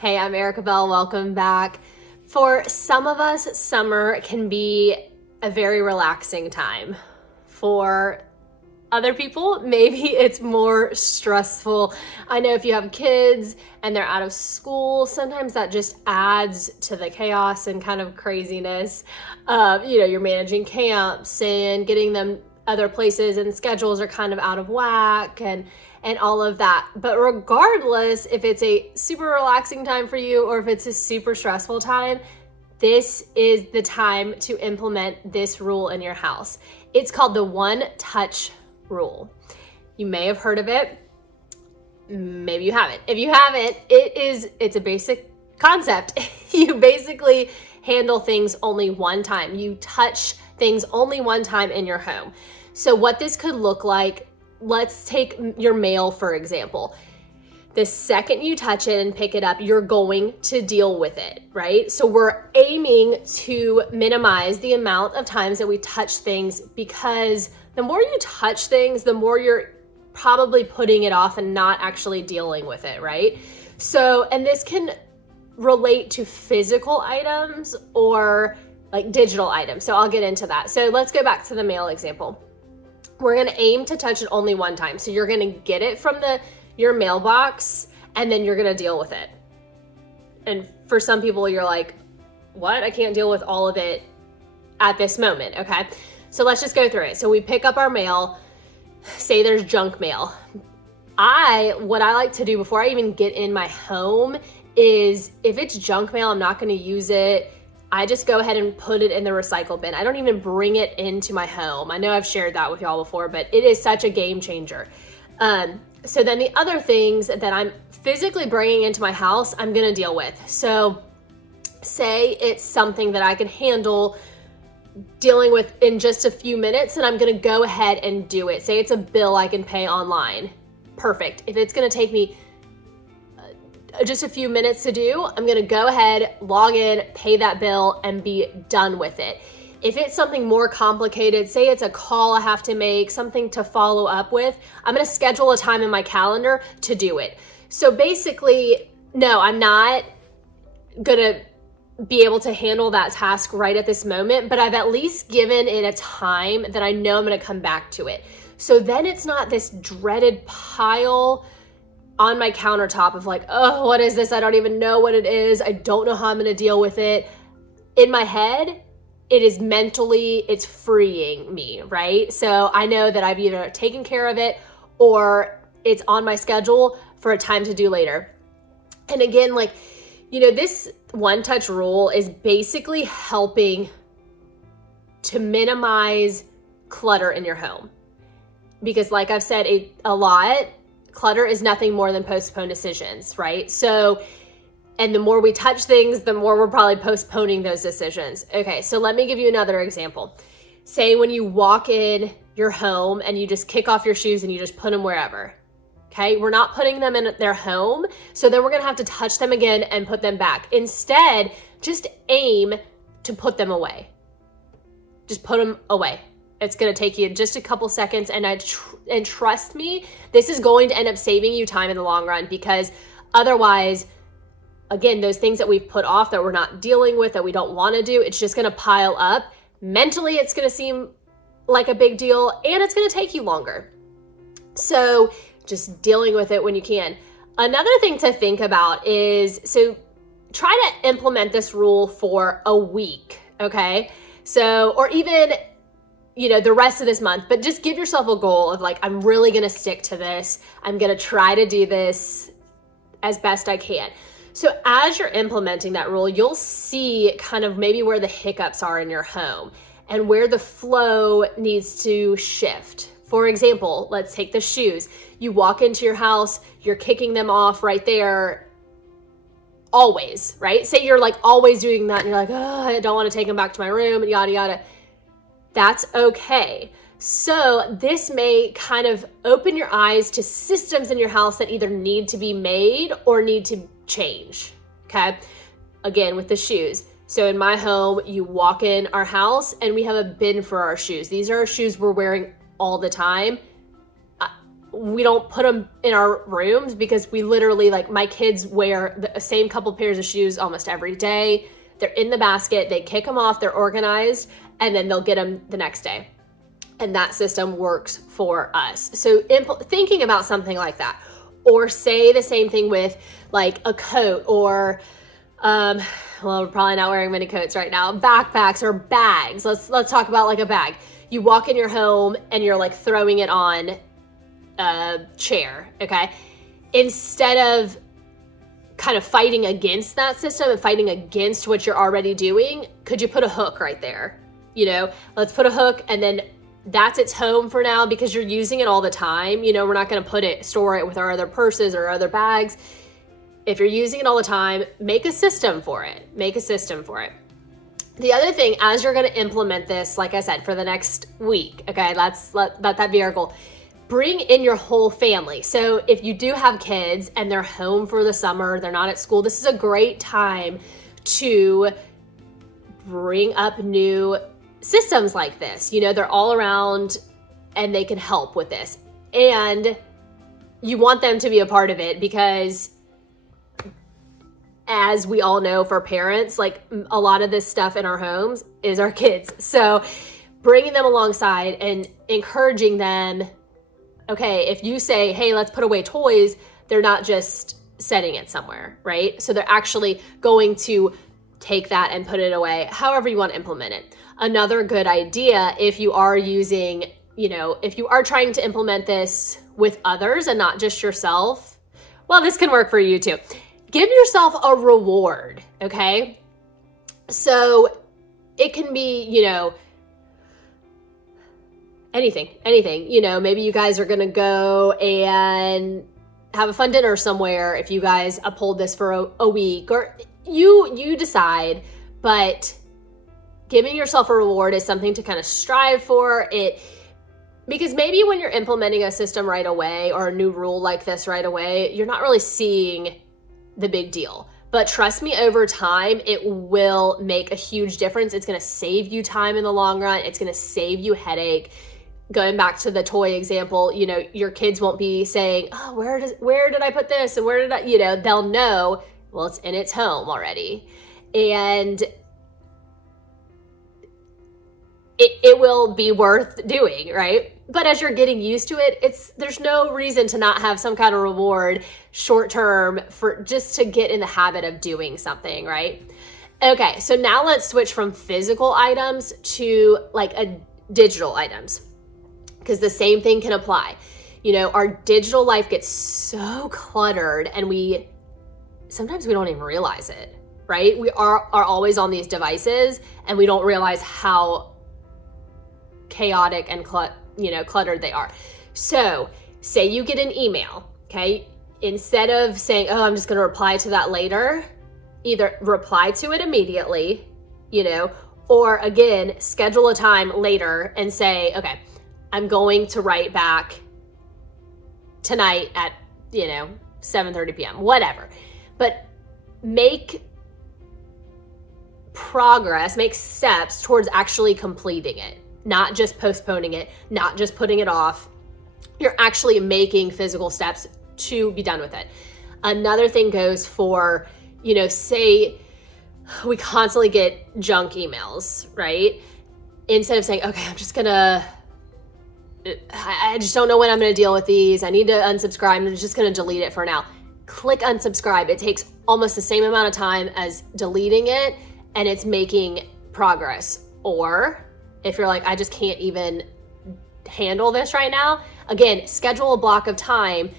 Hey, I'm Erica Bell. Welcome back. For some of us, summer can be a very relaxing time. For other people, maybe it's more stressful. I know if you have kids and they're out of school, sometimes that just adds to the chaos and kind of craziness. You're managing camps and getting them other places, and schedules are kind of out of whack and all of that. But regardless, if it's a super relaxing time for you or if it's a super stressful time, this is the time to implement this rule in your house. It's called the one touch rule. You may have heard of it. Maybe you haven't. If you haven't, it's a basic concept. You basically handle things only one time. You touch things only one time in your home. So what this could look like, let's take your mail, for example. The second you touch it and pick it up, you're going to deal with it, right? So we're aiming to minimize the amount of times that we touch things, because the more you touch things, the more you're probably putting it off and not actually dealing with it, right? So, and this can relate to physical items or like digital items. So I'll get into that. So let's go back to the mail example. We're gonna aim to touch it only one time. So you're gonna get it from your mailbox and then you're gonna deal with it. And for some people, you're like, what? I can't deal with all of it at this moment, okay? So let's just go through it. So we pick up our mail, say there's junk mail. What I like to do before I even get in my home is, if it's junk mail, I'm not gonna use it, I just go ahead and put it in the recycle bin. I don't even bring it into my home. I know I've shared that with y'all before, but it is such a game changer. So then the other things that I'm physically bringing into my house, I'm gonna deal with. So say it's something that I can handle dealing with in just a few minutes, and I'm gonna go ahead and do it. Say it's a bill I can pay online. Perfect. If it's gonna take me just a few minutes to do, I'm gonna go ahead, log in, pay that bill, and be done with it. If it's something more complicated, say it's a call I have to make, something to follow up with, I'm gonna schedule a time in my calendar to do it. So basically, no, I'm not gonna be able to handle that task right at this moment, but I've at least given it a time that I know I'm gonna come back to it. So then it's not this dreaded pile on my countertop of like, oh, what is this? I don't even know what it is. I don't know how I'm gonna deal with it. In my head, it's freeing me, right? So I know that I've either taken care of it or it's on my schedule for a time to do later. And again, this one touch rule is basically helping to minimize clutter in your home. Because like I've said a lot, clutter is nothing more than postponed decisions, right? So, and the more we touch things, the more we're probably postponing those decisions. Okay, so let me give you another example. Say when you walk in your home and you just kick off your shoes and you just put them wherever. Okay, we're not putting them in their home, so then we're gonna have to touch them again and put them back. Instead, just aim to put them away. Just put them away. It's gonna take you just a couple seconds, and trust me, this is going to end up saving you time in the long run, because otherwise, again, those things that we've put off that we're not dealing with, that we don't wanna do, it's just gonna pile up. Mentally, it's gonna seem like a big deal, and it's gonna take you longer. So just dealing with it when you can. Another thing to think about is, so try to implement this rule for a week, okay? So, or even, the rest of this month, but just give yourself a goal of like, I'm really gonna stick to this. I'm gonna try to do this as best I can. So as you're implementing that rule, you'll see kind of maybe where the hiccups are in your home and where the flow needs to shift. For example, let's take the shoes. You walk into your house, you're kicking them off right there always, right? Say you're like always doing that and you're like, oh, I don't want to take them back to my room, yada, yada. That's okay. So this may kind of open your eyes to systems in your house that either need to be made or need to change, okay? Again, with the shoes. So in my home, you walk in our house and we have a bin for our shoes. These are our shoes we're wearing all the time. we don't put them in our rooms because we literally, like, my kids wear the same couple pairs of shoes almost every day. They're in the basket, they kick them off, they're organized, and then they'll get them the next day. And that system works for us. So thinking about something like that, or say the same thing with like a coat, or well, we're probably not wearing many coats right now, backpacks or bags. Let's talk about like a bag. You walk in your home and you're like throwing it on a chair, okay? Instead of kind of fighting against that system and fighting against what you're already doing, could you put a hook right there? You know, let's put a hook, and then that's its home for now because you're using it all the time. You know, we're not going to store it with our other purses or other bags. If you're using it all the time, make a system for it. Make a system for it. The other thing, as you're going to implement this, like I said, for the next week, okay, let that be our goal. Bring in your whole family. So if you do have kids and they're home for the summer, they're not at school, this is a great time to bring up new systems like this. You know, they're all around and they can help with this. And you want them to be a part of it because, as we all know, for parents, like a lot of this stuff in our homes is our kids. So bringing them alongside and encouraging them, okay, if you say, hey, let's put away toys, they're not just setting it somewhere, right? So they're actually going to take that and put it away, however you want to implement it. Another good idea, if you are using, you know, if you are trying to implement this with others and not just yourself, well, this can work for you too. Give yourself a reward, okay? So it can be, you know, anything, you know, maybe you guys are going to go and have a fun dinner somewhere if you guys uphold this for a week, or you decide, but giving yourself a reward is something to kind of strive for it, because maybe when you're implementing a system right away or a new rule like this right away, you're not really seeing the big deal. But trust me, over time, it will make a huge difference. It's going to save you time in the long run. It's going to save you headache. Going back to the toy example, you know, your kids won't be saying, oh, where did I put this? And where did I, you know, they'll know, well, it's in its home already. And it will be worth doing, right? But as you're getting used to it, there's no reason to not have some kind of reward short term for just to get in the habit of doing something, right? Okay, so now let's switch from physical items to like a digital items, because the same thing can apply. You know, our digital life gets so cluttered and sometimes we don't even realize it, right? We are always on these devices and we don't realize how chaotic and cluttered they are. So say you get an email, okay? Instead of saying, oh, I'm just going to reply to that later, either reply to it immediately, you know, or again, schedule a time later and say, okay, I'm going to write back tonight at, 7:30 p.m., whatever. But make progress, make steps towards actually completing it, not just postponing it, not just putting it off. You're actually making physical steps to be done with it. Another thing goes for, say we constantly get junk emails, right? Instead of saying, okay, I just don't know when I'm going to deal with these. I need to unsubscribe. I'm just going to delete it for now. Click unsubscribe. It takes almost the same amount of time as deleting it, and it's making progress. Or if you're like, I just can't even handle this right now, again, schedule a block of time,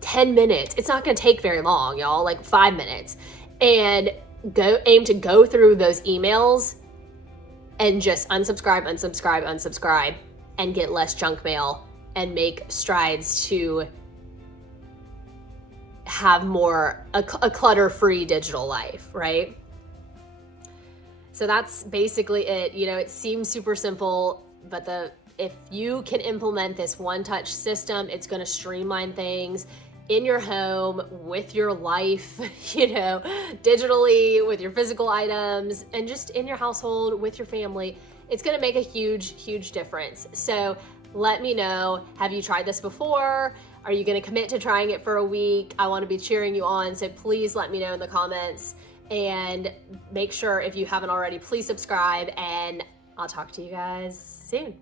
10 minutes. It's not going to take very long, y'all, like 5 minutes. And aim to go through those emails and just unsubscribe, and get less junk mail and make strides to have more a clutter-free digital life, right? So that's basically it. It seems super simple, but if you can implement this one-touch system, it's going to streamline things in your home, with your life, digitally, with your physical items, and just in your household, with your family. It's going to make a huge, huge difference. So let me know, have you tried this before? Are you going to commit to trying it for a week? I want to be cheering you on. So please let me know in the comments, and make sure if you haven't already, please subscribe, and I'll talk to you guys soon.